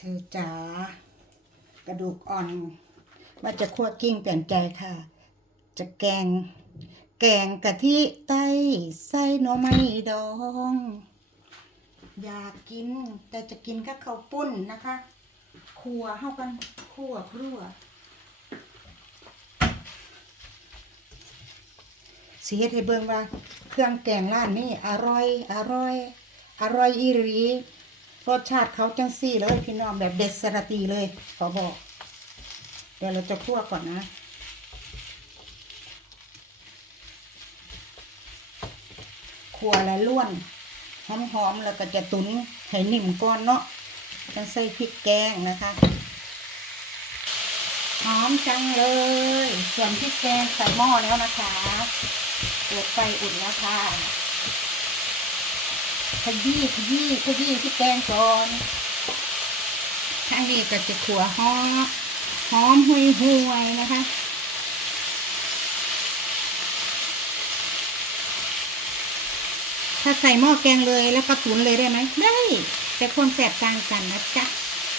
เธอจ๋ากระดูกอ่อนว่าจะคั่วกิ้งเปลี่ยนใจค่ะ จะแกง แกงกะทิไต้ไส้หน่อไม้ดอง อยากกิน แต่จะกินกับข้าวปุ้นนะคะครัวเข้ากันครัวครัวสีเฮ็ดให้เบิ่งว่า เครื่องแกงร้านนี้อร่อย อร่อย อร่อยอีหลี รสชาติเขาจังซี่เลยพี่น้องแบบเด็ดสระตีเลยขอบอก เดี๋ยวเราจะคั่วก่อนนะขัวและล้วนหอมๆแล้วก็จะตุนให้นิ่มก่อนเนาะจะใส่พริกแกงนะคะหอมจังเลย ส่วนพริกแกงใส่หม้อแล้วนะคะเปิดไฟอุ่นแล้วค่ะ ขยี้ขยี้ขยี้พริกแกงก่อนข้างนี้ก็จะขัวหอมหอมหุยหวยนะคะถ้าใส่หม้อแกงเลยแล้วก็ตุ๋นเลยได้ไหมได้ แต่ความแสบต่างกันนะจ๊ะ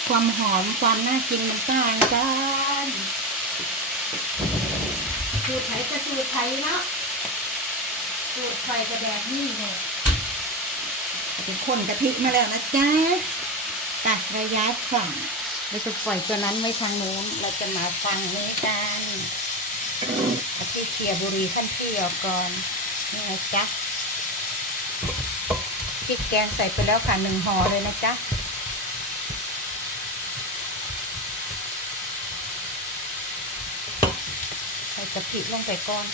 ความหอมความน่ากินมันต่างกันสูตรไทยก็สูตรไทยเนาะสูตรไทยก็แบบนี้เนี่ย เป็นคนกะทิมาแล้วนะจ๊ะตัดระยะฝั่งเราจะปล่อยตัวนั้นไว้ทางนู้น เราจะมาฟังนี้กันกะทิเคียบุรีขั้นที่ออกก่อน นี่ไงจ๊ะพริกแกงใส่ไปแล้วค่ะหนึ่งห่อเลยนะจ๊ะใส่กะทิลงไปก่อน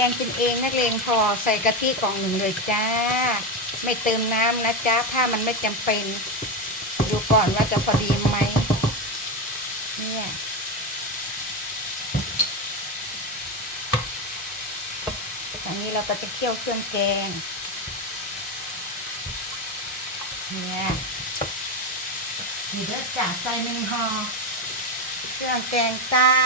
แกงกินเองนักเลงพอใส่กะทิกล่องหนึ่งเลยจ้า ไม่เติมน้ำนะจ๊ะถ้ามันไม่จำเป็น ดูก่อนว่าจะพอดีไหมเนี่ยอันนี้เราก็จะเคี่ยวเครื่องแกง เนี่ยมีเลือดจาใส่หนึ่งห่อเครื่องแกงใต้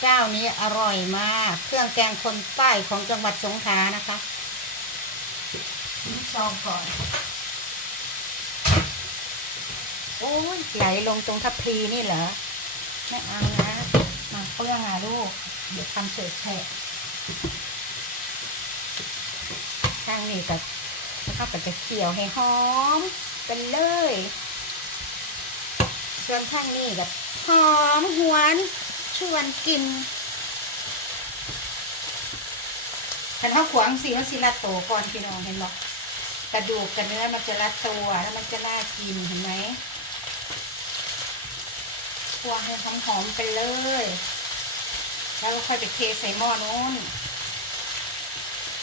เจ้านี้อร่อยมาก เครื่องแกงคนใต้ของจังหวัดสงขลานะคะนี่ซองก่อน โอ้ยไหลลงตรงทัพพีนี่เหรอ ไม่เอานะ มาเปลื้องอะลูก เดี๋ยวทำเศษแฉะข้างนี้ก็แล้วก็จะเคี่ยวให้หอมกันเลย ส่วนข้างนี้ก็หอมหวน ชวนกินถ้าเท่าขวางสีมันสิละโตก่อนพี่น้องเห็นบอกกระดูกกับเนื้อมันจะละตัวแล้วมันจะน่ากินเห็นไหมคั่วให้หอมๆไปเลย แล้วก็ค่อยไปเทใส่หม้อนู้น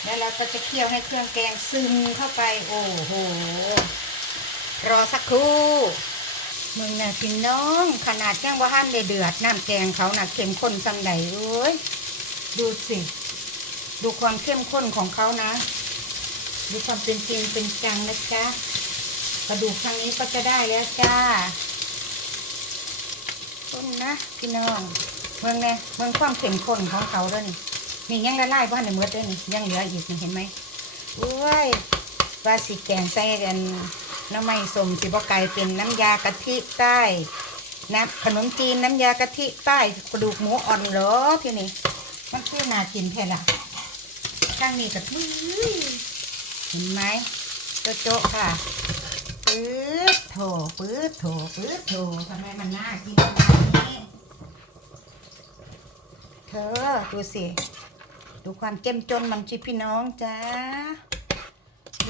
แล้วเราก็จะเคี่ยวให้เครื่องแกงซึมเข้าไป โอ้โห รอสักครู่ มึงน่ะพี่น้องขนาดย่างว่าห้ามเดือดน้ำแกงเขาน่ะเข้มข้นสังใดเอ้ยดูสิ ดูความเข้มข้นของเขานะ ดูความเป็นจริงเป็นจังนะจ๊ะกระดูกทางนี้ก็จะได้แล้วจ้าต้นนะพี่น้องเมืองเนี่ยเมืองความเข้มข้นของเขาด้วยนี่นี่ยังละลายบ้านในเมือด้วยนี่ยังเหลืออีกนี่เห็นไหมอุ้ยว่าสิแกงใส่กัน น้ำไม่สมสิบไก่เป็นน้ำยากะทิใต้น้ำขนมจีนน้ำยากะทิใต้กระดูกหมูอ่อนเหรอที่นี่มันคือนากินแท้ละข้างนี้กับอุ้ยเห็นไหมโจ๊ะโจค่ะปื๊ดโถปื๊ดโถปื๊ดโถทำไมมันน่ากินขนาดนี้เธอดูสิ ดูความเจ้มจนมันจิพี่น้องจ้า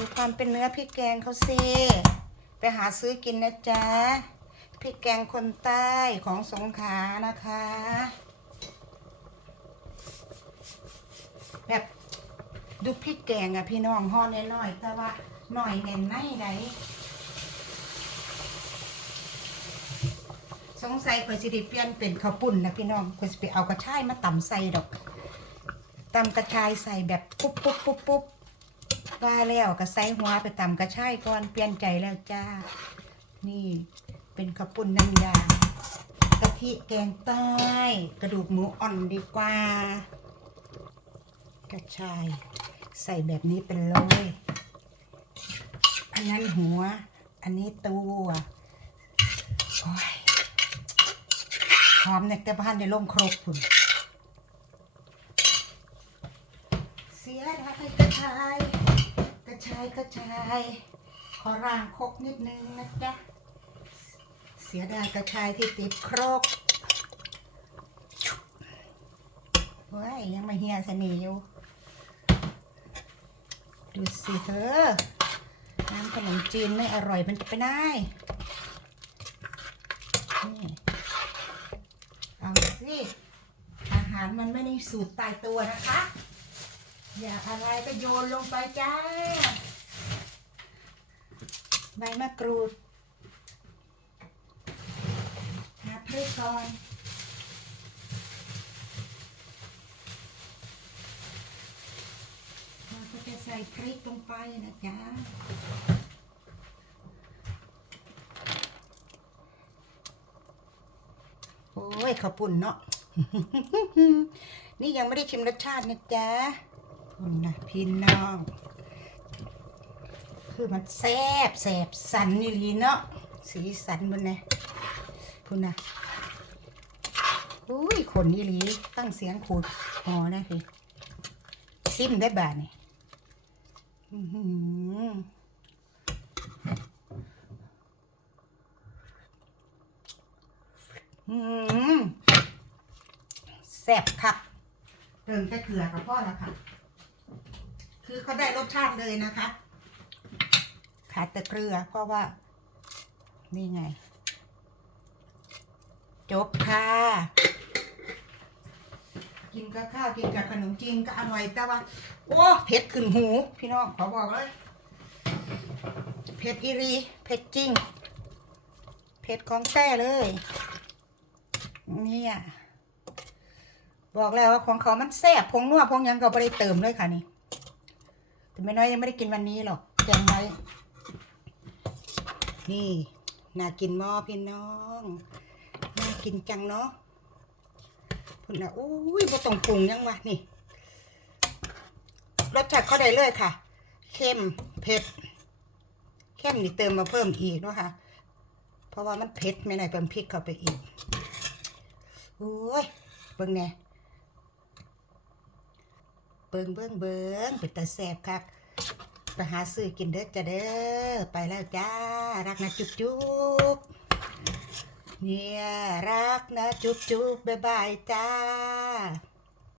ดูความเป็นเนื้อพริกแกงเขาสิไปหาซื้อกินนะจ๊ะพริกแกงคนใต้ของสงขลานะคะ แบบดูพริกแกงอะพี่น้องห่อน้อยๆแต่ว่าหน่อยแน่นในไหนสงสัยข่อยสิได้เปลี่ยนเป็นข้าวปุ้นนะพี่น้องข่อยสิไปเอากระชายมาตำใส่ดอกตำกระชายใส่แบบปุ๊บปุ๊บปุ๊บปุ๊บ ว่าแล้วก็ใส่หัวไปตำกระชายก่อนเปลี่ยนใจแล้วจ้า นี่เป็นข้าวปุ้นน้ำยากะธิแกงใต้ กระดูกหมูอ่อนดีกว่า กระชาย ใส่แบบนี้เป็นเลย อันนั้นหัว อันนี้ตัวโอ้ยหอมเนี่ยแต่บ้านในล่มครบคุณเสียดายกระชาย ชายกระชาย ขอร่างครกนิดนึงนะจ๊ะ เสียดายกระชายที่ติดครกเว้ยยังมาเฮียสนีอยู่ ดูสิเธอ น้ำขนมจีนไม่อร่อยมันจะไปได้นี่เอาสิ อาหารมันไม่ได้สูตรตายตัวนะคะ อยากอะไรก็โยนลงไปจ้า ใบมะกรูดหาพริกก่อนเราก็จะใส่พริกลงไปนะจ๊ะโอ้ยขาวปุ่นเนาะ นี่ยังไม่ได้ชิมรสชาตินะจ๊ะ นะพี่น้อง คือมันแซบแซบสันนี่ลีเนาะสีสันมันนะคุณนะอุ้ยขนนี่ลีตั้งเสียงขูดหอนะพี่ซิมได้บาทนี่อื้อแซ่บคักเติมแต่เกลือกับพ่อแล้วค่ะ คือเขาได้รสชาติเลยนะคะ ขาดแต่เกลือเพราะว่า นี่ไง จบค่ะ กินกับข้าวกินกับขนมจีนก็อร่อยแต่ว่า โอ้เผ็ดขึ้นหู พี่น้องขอบอกเลยเผ็ดอีรีเผ็ดจริงเผ็ดของแท้เลยเนี่ยบอกแล้วว่าของเขามันแซ่บพงนัวพงยังก็ไม่ได้เติมเลยค่ะนี่ แต่ไม่น้อยยังไม่ได้กินวันนี้หรอกแกงไว้นี่น่ากินมอพี่น้องน่ากินจังเนาะพุ่นนะอุ้ยบ่ต้องปรุงยังวะนี่รสชาติเขาได้เลยค่ะ เข้มเผ็ดเข้มนี่เติมมาเพิ่มอีกเนาะค่ะ เพราะว่ามันเผ็ดไม่ไหนเพิ่มพริกเข้าไปอีกโอ้ยเบิ่งแหน่ เบิ่งเบิ่งเบิ่งเป็นตาแสบคักไปหาซื้อกินเด้อจ้าเด้อไปแล้วจ้า รักนะจุ๊บจุ๊บเนี่ยรักนะจุ๊บจุ๊บบ๊ายบายจ้า